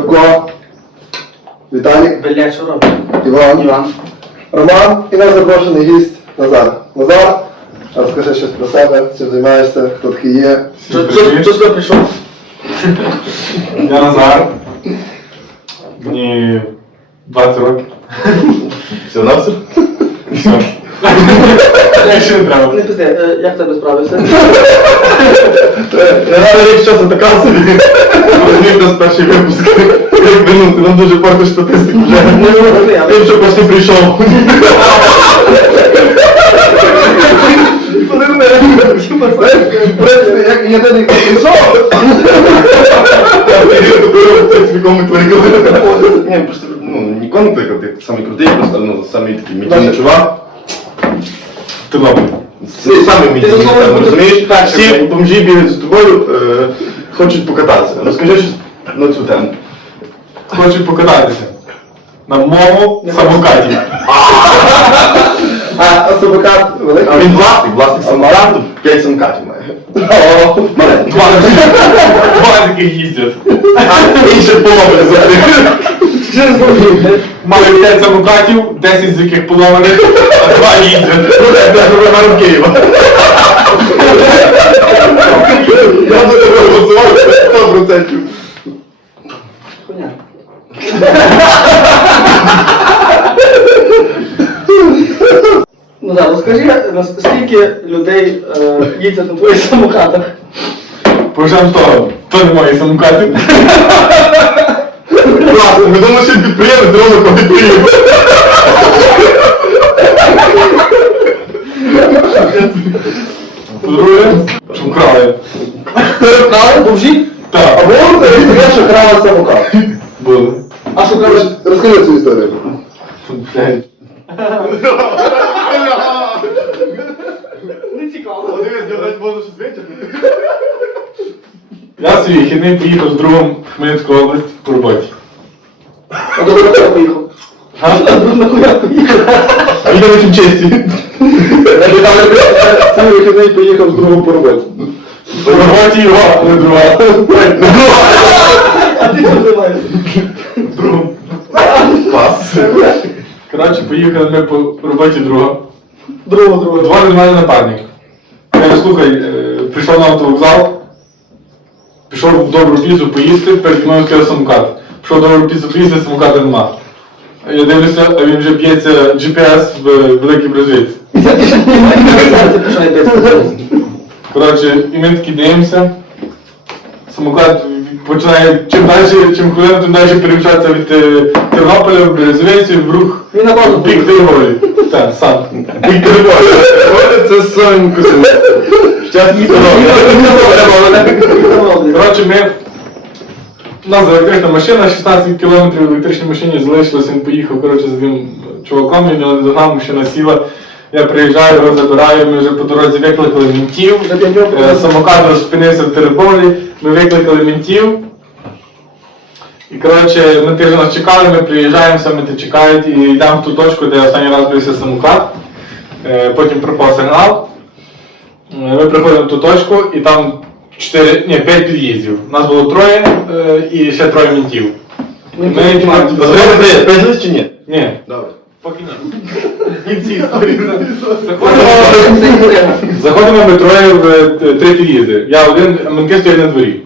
пивко. Віталік, Блять, що робиш? Іван, Іван. Роман і наш запрошений гість Назар. Назар, розкажи щось про себе, чим займаєшся, хто такий є. Що, що, що сюди прийшов? Я Назар. Мені 20 років. Все на все? Все. Я ще не треба. Не е, як тебе справився? Не треба рік часу така собі. Розумів нас перший випуск. Як минути, нам дуже портиш статистику вже. Не говори, але Тим, що почти прийшов. В принципі, як єдиний хто пішов. Нікому не кликали. Ні, просто ну, нікого не кликав, ти самий крутий, просто ну, самий такий медійний чувак. Ти ладно. Ти самий медійний, заслуговуєш там, бути розумієш? першим, Всі так? бомжі бігають з тобою, е, хочуть покататися. Розкажи щось на цю тему. Хочу покататися. На моєму самокаті. А самокат великий? А він власник, власник самокату, 5 самокатів має. Два два таких їздять. А інші поломані завжди. Маю 5 самокатів, 10 з яких поломаних, а 2 їздять. Києва. 100%. Ну так, розкажи, нас- скільки людей е, їздять на твоїх самокатах? З того, то не мої самокати. Класно, ми думали, що підприємець, ровно коли приїхав. По-друге, що вкрали. Крали, бомжі? А Так, було тобі таке, що крала самокат? були. А що крали? Розкажи цю історію. Не цікаво. Я. Свій вихідний поїхав з другом в Хмельницьку область по роботі. А до куди поїхав? А на куди поїхав? А він в честі. Цей вихідний поїхав з другом по роботі. Його, а не друга. А ти що займаєшся? Другом. Пас. Коротше, поїхали ми по роботі друга. Другого, другого. Два від мене напарник. Я кажу, слухай, е, прийшов на автовокзал, пішов в добру піцу поїсти, перед мною скинув самокат. Пішов в добру піцу поїсти, самоката нема. Я дивлюся, а він вже б'ється GPS в великій бразильці. Ти ще не маєш ти що не писати. Коротше, і ми такі дивимося. Самокат починає чим далі, чим хвилину, тим далі переміщатися від е, Тернополя в Березовиці в рух Він на базу бік Тернополі. Так, сам. Бік Тернополя. Це сам кусин. Щас ніхто Коротше, ми. У нас електрична машина, 16 км в електричній машині залишилося, він поїхав коротше, з одним чуваком, він його догнав, машина сіла. Я приїжджаю, його забираю, ми вже по дорозі викликали мінтів. Е, Самокат розпинився в Теребові, ми викликали мінтів. І коротше, ми тиждень нас чекали, ми приїжджаємо, самі чекають і йдемо в ту точку, де останній раз бився самокат. Е, Потім пропав сигнал. Е, Ми приходимо в ту точку і там 4, ні, 5 під'їздів. Нас було троє і ще троє мінтів. Ми Розумієте, приїздили чи ні? Ні, Добре. поки ні. Кінці історії. Заходимо, заходимо ми троє в е, три під'їзди. Я один, а менки стоять на дворі.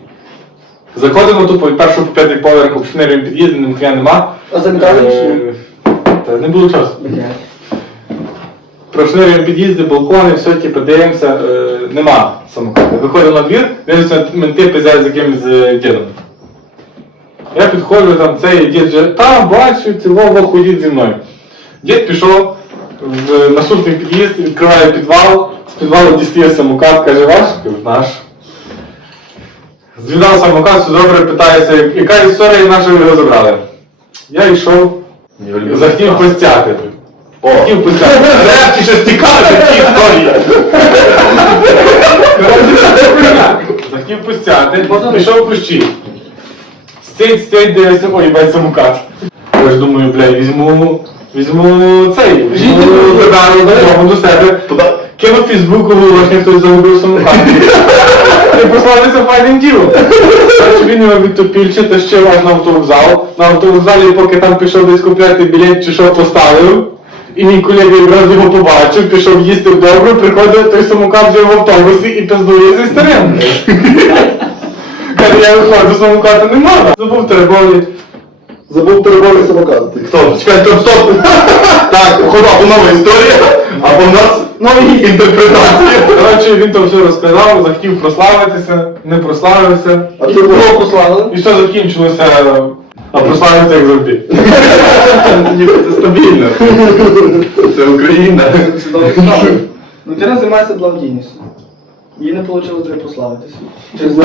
Заходимо тут по першому по п'ятий поверх, обшнирюємо під'їзди, ніхто нема. А замітали? Е, Та не було часу. Прошнирюємо під'їзди, балкони, все, типу, дивимося, е, нема самоката. Виходимо на двір, дивимося, менти пизять з якимось е, дідом. Я підходжу, там цей дід вже, там бачу, цілого ходіть зі мною. Дід пішов в наступний під'їзд, відкриває підвал, з підвалу дістає самокат, каже, ваш? Кажу, наш. Звідав самокат, все добре, питається, яка історія наша ви його забрали. Я йшов, захотів постяти. Хотів. Репки ще стікали такі історії. Захотів пустяти, пішов в кущі. Стить, стить, дивиться, ой, бать самокат. Я ж думаю, бля, візьму Візьму цей, візьму Жінку додому до себе. Туди. Кину в Фейсбуку оголошення, хтось загубив самокат. І послатися файним ділом. Коротше, він його відтопільче, та ще аж на автовокзал. На автовокзалі, поки там пішов десь купляти білет чи що поставив. І мій колега якраз його побачив, пішов їсти в добре, приходить той самокат вже в автобусі і пиздує зі старим. Каже, я виходжу, самоката не можна. Забув теребові. Забув переборний самокат. Ти. Стоп, чекай, стоп, стоп. Так, походу, або нова історія, або в нас нові інтерпретації. Коротше, він то все розказав, захотів прославитися, не прославився. А ти кого був? послали? І все закінчилося, а прославився як завжди. Це стабільно. Це Україна. Ну ти не займаєшся благодійністю. Їй не вийшло тебе прославитися. Через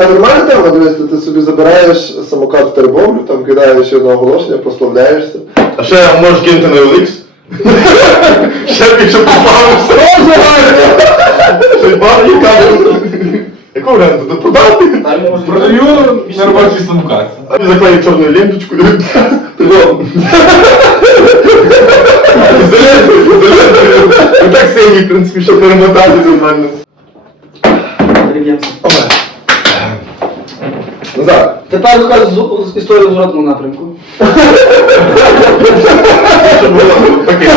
А нормальна тема, дивись, ти собі забираєш самокат в Тербовлю, там кидаєш його на оголошення, прославляєшся. А ще можеш кинути на OLX? Ще більше і кажу. Яку варіанту? Тут продати? Продаю на робочий самокат. А він заклеїв чорною ленточкою. Придом. Синій, в принципі, щоб перемотати нормально. Переб'ємося. Назар, Тепер з- з- історію в зворотному напрямку. Щоб було таке.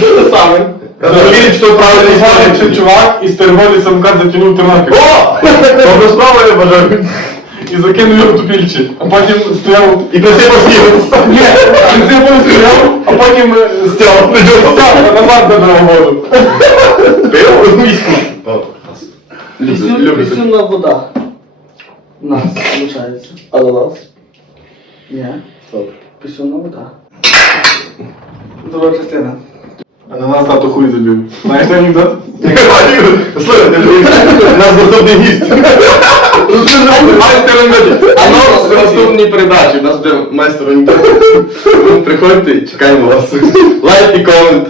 Це саме. Я що правильно чи чувак із термолі самокат затягнув темаки. О! Добре справа, я бажаю. І закинув його в тупільчі. А потім стояв. І присипав снігом. Ні, він зимою а потім е, придумав. став назад на воду. Пісюнна вода. Нас, виходить. ананас. Ні. Добре. Пісюнна вода. Друга частина. А на нас тато хуй забив. Знаєш анекдот? Слухай, ти ж- нас наступний гість. Майстер анекдотів. А ну, в наступній передачі. У нас буде майстер анекдотів. Приходьте чекаємо вас. Лайк і комент.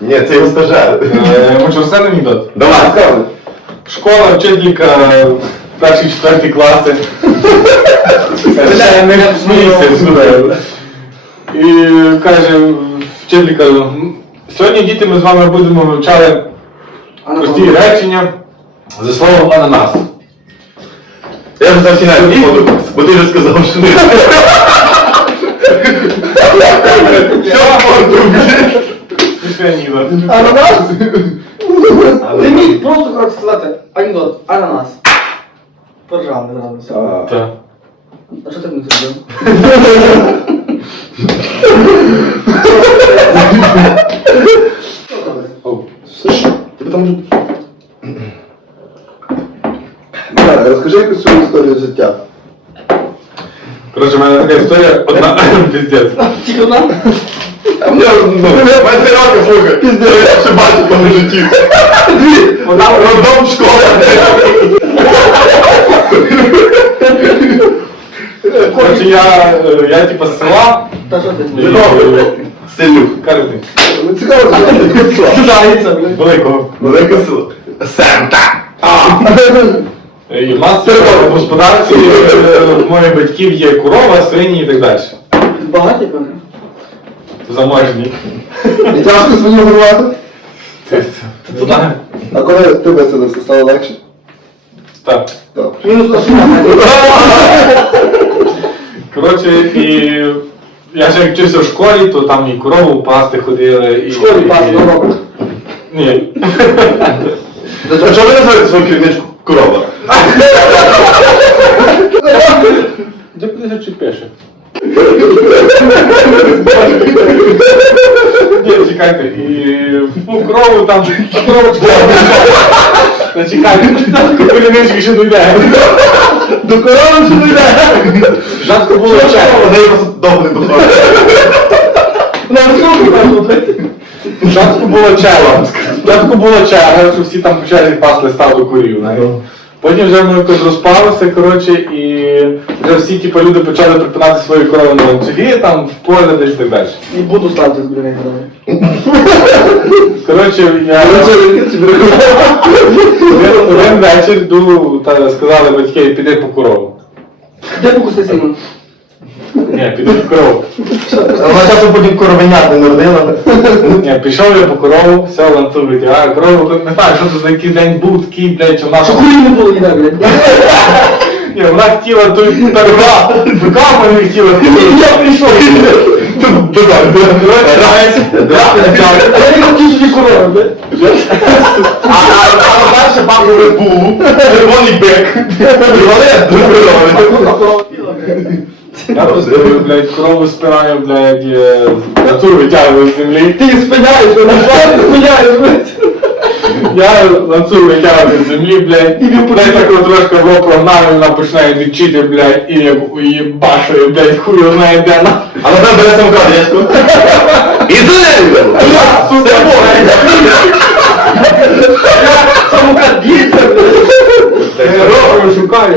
Ні, це його стажер. Е, Може Арсен анекдот? Давай. Школа, вчителька, перші, четверті класи. Ще не сміється сюди. І каже вчителька, «М, сьогодні діти ми з вами будемо вивчати прості речення за словом ананас. Я вже за фінальну походу, бо ти вже сказав, що не. Ананас? Ти міг просто коротко сказати анекдот, ананас. Поржав не. Так. А що ти не зробив? Тебе там вже Назар, розкажи якусь свою історію життя. Коротше, в мене така історія, одна піздець. Тільки одна? Мене, ну, мене три роки, слухай. Я ще бачу в тому житті. Одна Роддом школа. Коротше, я, е, я типа з села. Та що ти? е, Ну цікаво, що Кидається, блядь. великого. Велике село. Санта. І в нас в господарстві е, в моїх батьків є корова, свині і так далі. Багаті, певно? Заможні. І тяжко свою горувати. А коли ти виселився, стало легше? Так. Добре. Мінус. Коротше, і я ще як вчився в школі, то там і корову пасти ходили. І, В школі і- пас на уроках. Ні. А що ви називаєте свою керівничку корова? Де подивися, чи пише? Ні, чекайте, і ну, корову там, а коровочка. Та чекайте, ще дойде. До корови що йде? Жатко було Що чесно. Вони просто довго не доходять. На високу. Було черга. Спочатку було черга, що всі там почали пасли стадо курів. знаєш. Потім вже ми якось розпалося, коротше, і вже всі типу, люди почали припинати свої корови на ланцюги, там в поле десь і так далі. І буду ставити з. Коротше, я один, один вечір йду, та сказали батьки, піди по корову. Де покусти сіно? Ні, піду по корову. Вона часом потім коровенят не народила. Ні, пішов я по корову, все, ланцюг витягаю. Корову, не знаю, що це за який день був такий, блядь, що вона... Що хуй не було ніде, блядь. Ні, вона хотіла той тарга, бика мене хотіла. Я прийшов. А далі бабу Red Bull, червоний бек. Дуже добре. Я розумію, блядь, корову спинаю, блядь, натуру витягую з землі. Ти спиняєш, ти спиняєш, блядь. Я ланцюг витягати з землі, блядь, і він подай такого трошки в і вона починає відчити, блядь, і я їбашую, блядь, хуй знає де на. А на тебе бере самокат, дядько. Іди! Сука, Самокат б'ється, блядь. Я робив, шукаю.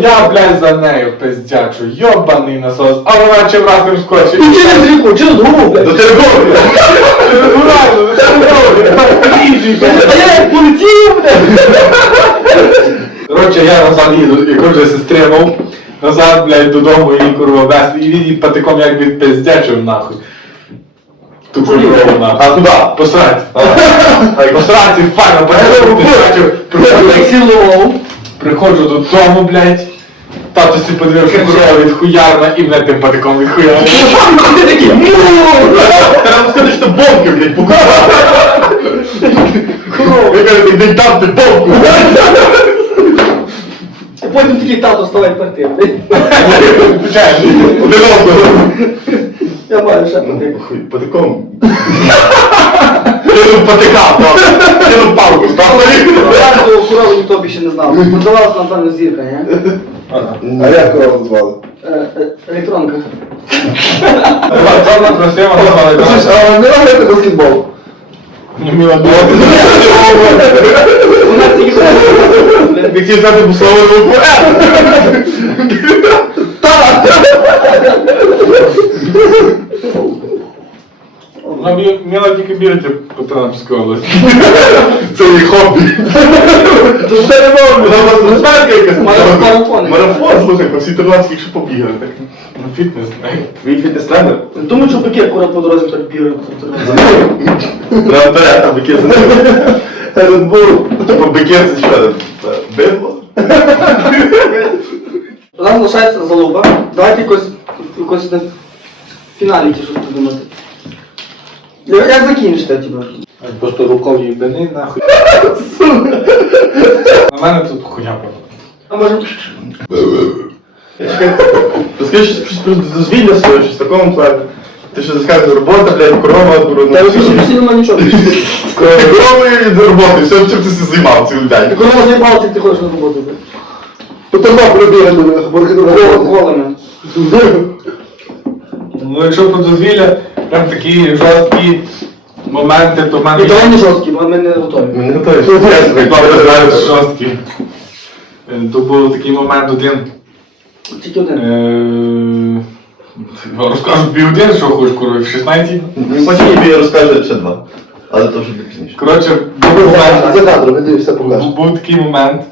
Я, блядь, за нею йобаний насос, а вона чим разом скочить. І через ріку, через другу, блядь. До Теребові. Натурально, натурально. Ріжі, А блядь. я як полетів, блядь. Коротше, я назад їду, як вже сестримав, назад, блядь, додому і курва вести, і він її патиком як від пиздячив нахуй. Ту курву нахуй. А куди? Посрать. Посрать, файно, сіловов. Приходжу додому, блядь. Тато сі подивився курва від хуярна і мене тим патиком від хуярна. Ти ну, Треба сказати, що бомки, блядь, покупав. Я кажу, ти дай там ти бомку. Потім такий тато вставай перти. Звичайно. Я маю ще Ну, перти. хуй, Патиком. Кинув патика, так. Кинув палку, став Я ніхто більше не знав. Називалась, напевно, зірка, ні? А як корову звали? Е, е, Електронка. Слухай, а не грати баскетбол? не мила Вона тільки блядь. Ти хотів сказати по слову букву Р. Вона вміла тільки бігати по Тернопільській області. Це її хобі. Це не можна. Якась. Марафон. Марафон, слухай, по всій Тернопільській якщо побігали. так. Ну, фітнес. Твій фітнес-тренер? Думаю, що таке акурат по дорозі так бігають. Треба вперед, там бикет. Red Bull. Типа бикет, це що? Бидло? У нас залишається залуба. Давайте якось, якось на фіналі що придумати. Як як закінчите, типу? Просто рукою їбани, нахуй. На мене тут хуйня просто. А може... Розкажи щось щось про дозвілля своє, щось в такому плані. Ти що заскажеш, робота, блядь, корова. Та більше більше нема нічого. Корова і до роботи, все, чим ти займав цілий день. Корова заїбала, як ти ходиш на роботу. блядь. По Тернополю бігати Гол- Голими. Ну, якщо про дозвілля, прям такі жорсткі моменти, то в мене І давай не жорсткі, бо ми не готові. Ми не готові, я Добре, зараз жорсткі. Е, То був такий момент один. Тільки один. Е, Розкажу тобі один, що хочеш, курва, в 16. Потім тобі розкаже ще два. Але то вже пізніше. Коротше, був момент. За кадром, іди все покажеш. Був, був такий момент.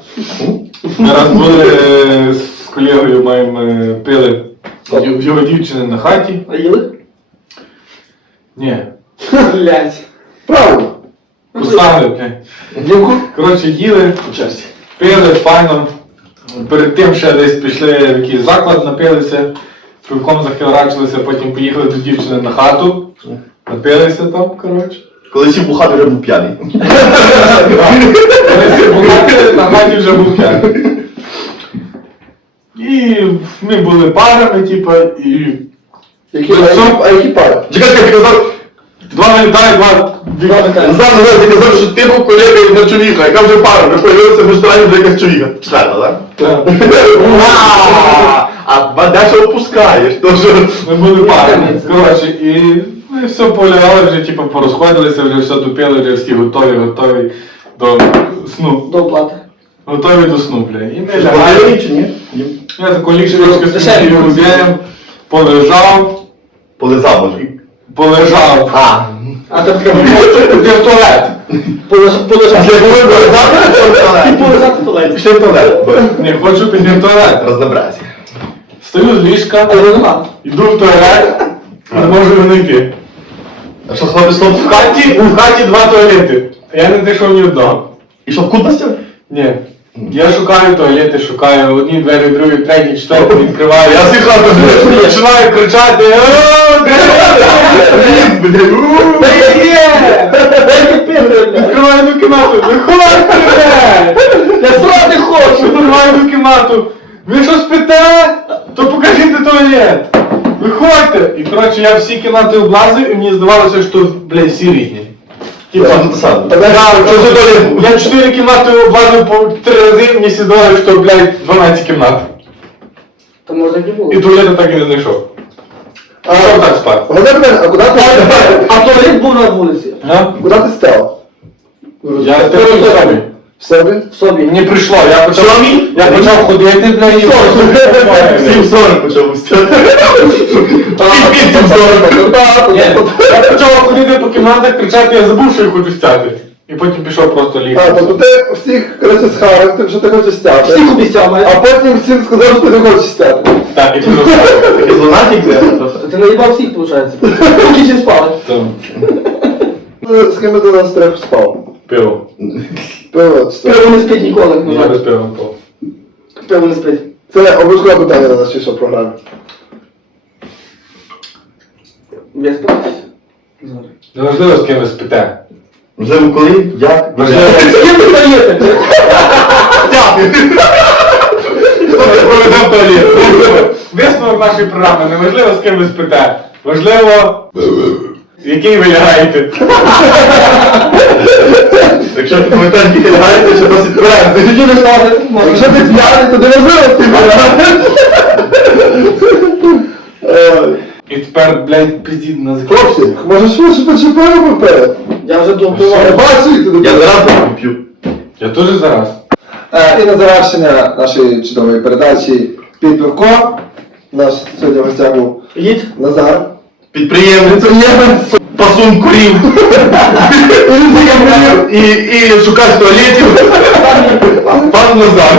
Ми раз були е, з колегою моїм е, пили в його дівчини на хаті. А їли? Ні, Блять. Правильно. поставили, блядь. Дівку? Коротше, їли, пили файно. Перед тим ще десь пішли в якийсь заклад, напилися, пивком захерачилися, потім поїхали до дівчини на хату, напилися там, коротше. Коли сів бухати, вже був п'яний. Коли всі були на хаті вже був п'яний. І ми були парами, типа, і Екипа, екипа. Е. Чекайте, ти казав, два мента, два... Знам, знам, ти колега і на човіка, как же пара, ми появилися між страні вже як човіка. Четверта, так? Так. А дальше опускаєш, тож... Ми були парами, значи, коротше, і... Ну и все полягало вже, типа порозходилися, вже все тупили, вже всі готові, готові до сну. До оплати. Готові до сну, бля. И не лягали. чи ні? Я таку лікші трошки спустив, подержав, Полизав, може. полежав. А. А то таке Ти в туалет. Я коли полизав, І полежати туалеті. Пішли в туалет. Не хочу піти в туалет. Розбирайся. Стою з ліжка, А його нема. йду в туалет, не можу знайти. А що хлопець В хлопець? хаті, в хаті два туалети. А я не знайшов ні одного. І що, в кут? Ні. Я шукаю туалети, шукаю одні двері, другі, треті, четверті, відкриваю. Я всі хату починаю кричати. Відкриваю до кімнату. Виходьте! Я срати хочу. Відкриваю до кімнату. Ви що спите? То покажіть туалет. Виходьте! І коротше я всі кімнати облазив і мені здавалося, що блядь, всі різні. Типа, сам. Я, Що за туалет був? я чотири кімнати облазив по три рази, мені всі здавалося, що, блядь, 12 кімнат. То може не було. І туалету так і не знайшов. А, Що так спав? А куди ти, А туалет був на вулиці. А? куди ти став? Я тебе в собі. В собі? Мені прийшло, я почав, Собі? я почав ходити, блядь, і Всім сорок почав стяти. Пів сорок. Я почав ходити по кімнатах, кричати, я забув, що я хочу стяти. І потім пішов просто А, лігти. тобто ти всіх, коротше, схарив, тим, що ти хочеш стяти. Всіх обіцяв, А потім всім сказав, що ти не хочеш стяти. Так, і пішов стяти. Такий злонатик, де? Ти наїбав всіх, виходить. Поки всі спали. З ким ти нас трьох спав? Пиво. Пиво. Пиво не спить ніколи, Я без пива не пив. Пиво не спить. Це обов'язкове питання на нашій шоу програмі. Я спав. Неважливо, з ким ви спите. Можливо, коли? Як? Важливо, З ким ви даєте? Хто проведе в туалет. Висновок нашої програми. Неважливо, з ким ви спите. Важливо, який ви лягаєте. Якщо ти коментар тільки лягаєте, що досить правильно. Тоді не. Якщо ти п'яний, то не важливо, ти Ой. І тепер, блядь, пиздіть на Хлопці, може швидше почепаємо вперед? Я вже Я довбивав. бачу, і ти Я зараз не п'ю. Я теж зараз. Е, І на завершення нашої чудової передачі під пивко. Наш сьогодні в гостях був Назар. Підприємець, пасун курів. І, і шукач туалетів. Пан Назар.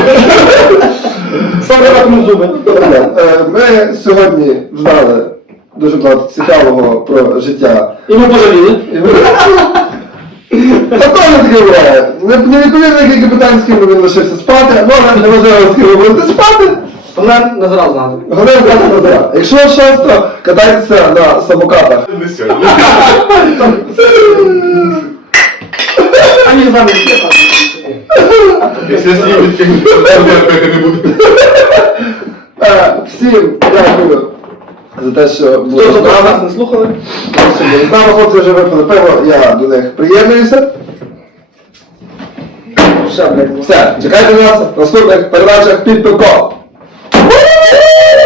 Е, Ми сьогодні знали дуже багато цікавого про життя. І ми пожаліли. І ми- Та таке буває. Не, не відповів на кілька питань, з ким він лишився спати, але неважливо, з ким ви будете спати. Не зразу знати. Головне знати Назара. Якщо щось, то катайтеся на самокатах. Не сьогодні. Ані з нами не так. Після снігу я не буду. Е, Всім дякую за те, що були Хто з забрав нас не слухали? З нами хлопці вже випили пиво, я до них приєднуюся. Все, блядь. Все, чекайте нас в наступних передачах під пивко. Woo!